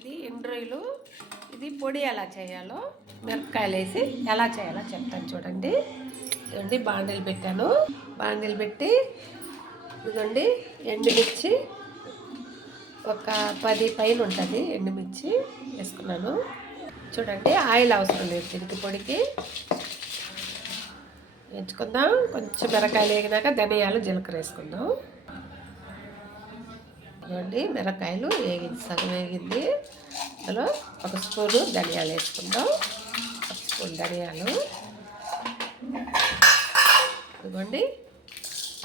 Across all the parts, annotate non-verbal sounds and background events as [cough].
ఇది ఎండ్రాయిలు. ఇది పొడి ఎలా చేయాలో మిరపకాయలు వేసి ఎలా చేయాలో చెప్తాను చూడండి. ఇదిగోండి బాండీలు పెట్టాను. బాండీలు పెట్టి ఇదండి ఎండుమిర్చి ఒక పది పైన ఉంటుంది ఎండుమిర్చి వేసుకున్నాను. చూడండి ఆయిల్ అవసరం లేదు దీనికి పొడికి. ఎంచుకుందాం కొంచెం మిరకాయలు వేగినాక ధనియాలు జీలకర్ర వేసుకుందాం. ఇవ్వండి మిరకాయలు వేగింది సగం వేగింది. అందులో ఒక స్పూను ధనియాలు వేసుకుందాం. ఒక స్పూన్ ధనియాలు. ఇదిగోండి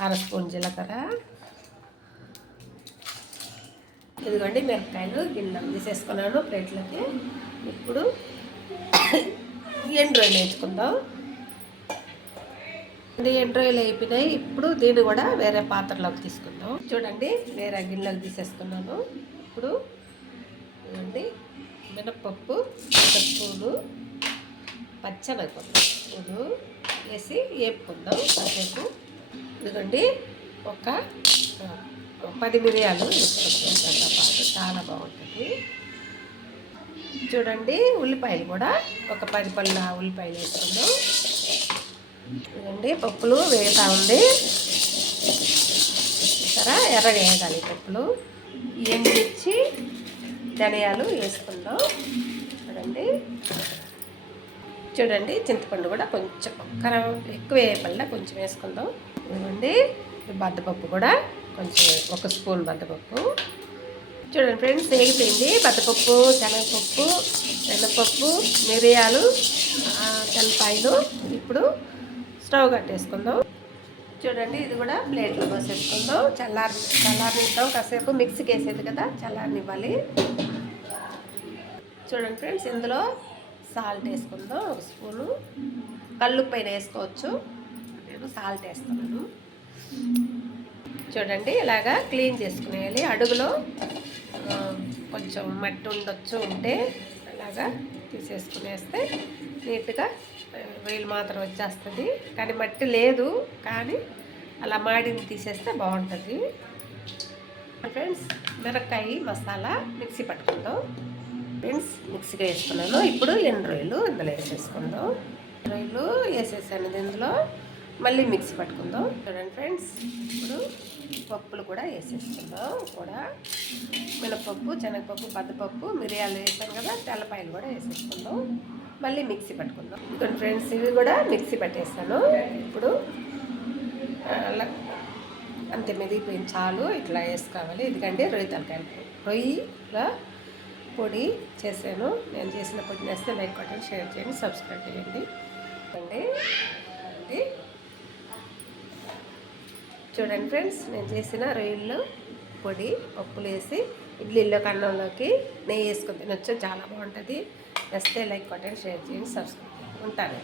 అర స్పూన్ జీలకర్ర. ఇదిగోండి మిరపకాయలు గిన్నె తీసేసుకున్నాను ప్లేట్లకి. ఇప్పుడు [coughs] ఎండు రొయ్యలు వేసుకుందాం. ఇది ఎండు అయిపోయినాయి. ఇప్పుడు దీన్ని కూడా వేరే పాత్రలోకి తీసుకుందాం. చూడండి వేరే గిన్నెలోకి తీసేసుకున్నాను. ఇప్పుడు ఇదిగోండి మినప్పప్పు ఒక స్పూను పచ్చనగపప్పు స్పూను వేసి వేపుకుందాం కాసేపు ఇదిగోండి ఒక పది మిరియాలు వేసుకుందాం. పాటు చాలా బాగుంటుంది. చూడండి ఉల్లిపాయలు కూడా ఒక పది పళ్ళ ఉల్లిపాయలు వేసుకుందాం. ఇదండి పప్పులు వేగుతా ఉంది. సరే ఎర్ర వేయాలి పప్పులు ఎండిచ్చి ధనియాలు వేసుకుందాం. చూడండి. చూడండి చింతపండు కూడా కొంచెం ఒక్కర ఎక్కువ వేయపల్ల కొంచెం వేసుకుందాం. ఇదిగోండి బద్దపప్పు కూడా కొంచెం ఒక స్పూన్ బద్దపప్పు. చూడండి ఫ్రెండ్స్ వేగిపోయింది. బద్దపప్పు శనగపప్పు శనగపప్పు మిరియాలు ఆ, తెల్లపాయలు. ఇప్పుడు స్టవ్ కట్టేసుకుందాం. చూడండి ఇది కూడా ప్లేట్లో పోసేసుకుందాం. చల్లారి చల్లారనిద్దాం కాసేపు మిక్సీకి వేసేది కదా చల్లారినివ్వాలి. చూడండి ఫ్రెండ్స్ ఇందులో సాల్ట్ వేసుకుందాం ఒక స్పూను. కళ్ళు పైన వేసుకోవచ్చు. నేను సాల్ట్ వేస్తున్నాను. చూడండి ఇలాగా క్లీన్ చేసుకునేయాలి. అడుగులో కొంచెం మట్టి ఉండొచ్చు ఉంటే అలాగా తీసేసుకునేస్తే నీట్గా వేలు మాత్రం వచ్చేస్తుంది. కానీ మట్టి లేదు కానీ అలా మాడిని తీసేస్తే బాగుంటుంది. ఫ్రెండ్స్ మిరపకాయ మసాలా మిక్సీ పట్టుకుందాం. ఫ్రెండ్స్ మిక్సీగా వేసుకున్నాను. ఇప్పుడు ఎండు రొయ్యలు ఇందులో వేసేసుకుందాం. రొయ్యలు వేసేసాను ఇందులో. మళ్ళీ మిక్సీ పట్టుకుందాం. చూడండి ఫ్రెండ్స్ ఇప్పుడు పప్పులు కూడా వేసేసుకుందాం. కూడా మినపప్పు శనగపప్పు బద్దపప్పు మిరియాలు వేసాం కదా తెల్లపాయలు కూడా వేసేసుకుందాం. మళ్ళీ మిక్సీ పట్టుకుందాం. ఇక్కడ ఫ్రెండ్స్ ఇవి కూడా మిక్సీ పట్టేస్తాను ఇప్పుడు అలా అంతే మెదిగిపోయింది చాలు. ఇట్లా వేసుకోవాలి. ఎందుకంటే రొయ్యి తలకాయలు రొయ్యిల పొడి చేశాను. నేను చేసిన పొడిని వేస్తే లైక్ కొట్టండి షేర్ చేయండి సబ్స్క్రైబ్ చేయండి. అండి అండి. చూడండి ఫ్రెండ్స్ నేను చేసిన రొయ్యలు పొడి పప్పులు వేసి ఇడ్లీలో కన్నంలోకి నెయ్యి వేసుకొని తినొచ్చు చాలా బాగుంటుంది. వేస్తే లైక్ కొట్టండి షేర్ చేయండి సబ్స్క్రైబ్ ఉంటాను.